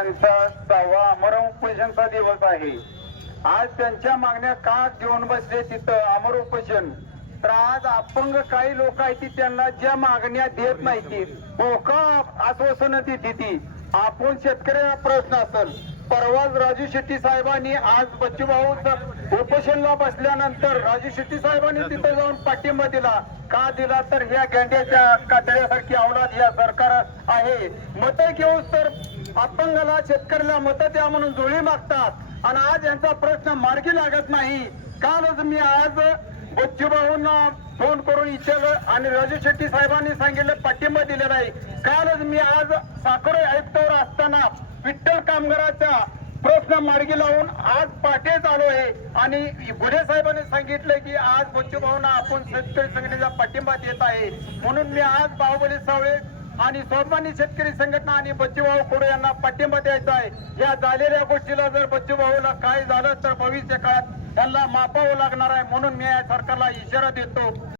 सहावा उपोषणचा दिवस आहे. आज त्यांच्या मागण्या का घेऊन बसले तिथं अमर उपोषण. तर आज अपंग काही लोक आहेत ती त्यांना ज्या मागण्या देत नाही ती. मोका आश्वासन देते ती. आपण शेतकऱ्याला प्रश्न असेल परवाच राजू शेट्टी साहेबांनी आज बच्चूभाऊ उपोषणला बसल्यानंतर राजू शेट्टी साहेबांनी तिथे जाऊन पाठिंबा दिला. का दिला? तर ह्या गेंड्याच्या कातड्यासारखी अवलाद या सरकार आहे. मत घेऊन तर अपंगाला शेतकऱ्याला मत द्या म्हणून जुळी मागतात. आणि आज यांचा प्रश्न मार्गी लागत नाही. कालच मी आज बच्चूभाऊंना फोन करून विचारलं आणि राजू शेट्टी साहेबांनी सांगितलं पाठिंबा दिलेला आहे. कालच मी आज साखर आयुक्तावर असताना विठ्ठल कामगाराचा प्रश्न मार्गी लावून आज पाठीच आलो आहे. आणि गुन्हे साहेबांनी सांगितलं की आज बच्चूभाऊंना आपण शेतकरी संघटनेचा पाठिंबा देत आहे. म्हणून मी आज बाहुबली सावळे आणि स्वाभिमानी शेतकरी संघटना आणि बच्चूभाऊ खोडे यांना पाठिंबा द्यायचा आहे. या झालेल्या गोष्टीला जर बच्चूभाऊला काय झालं तर भविष्य काळात त्यांना मापावं लागणार आहे. म्हणून मी या सरकारला इशारा देतो.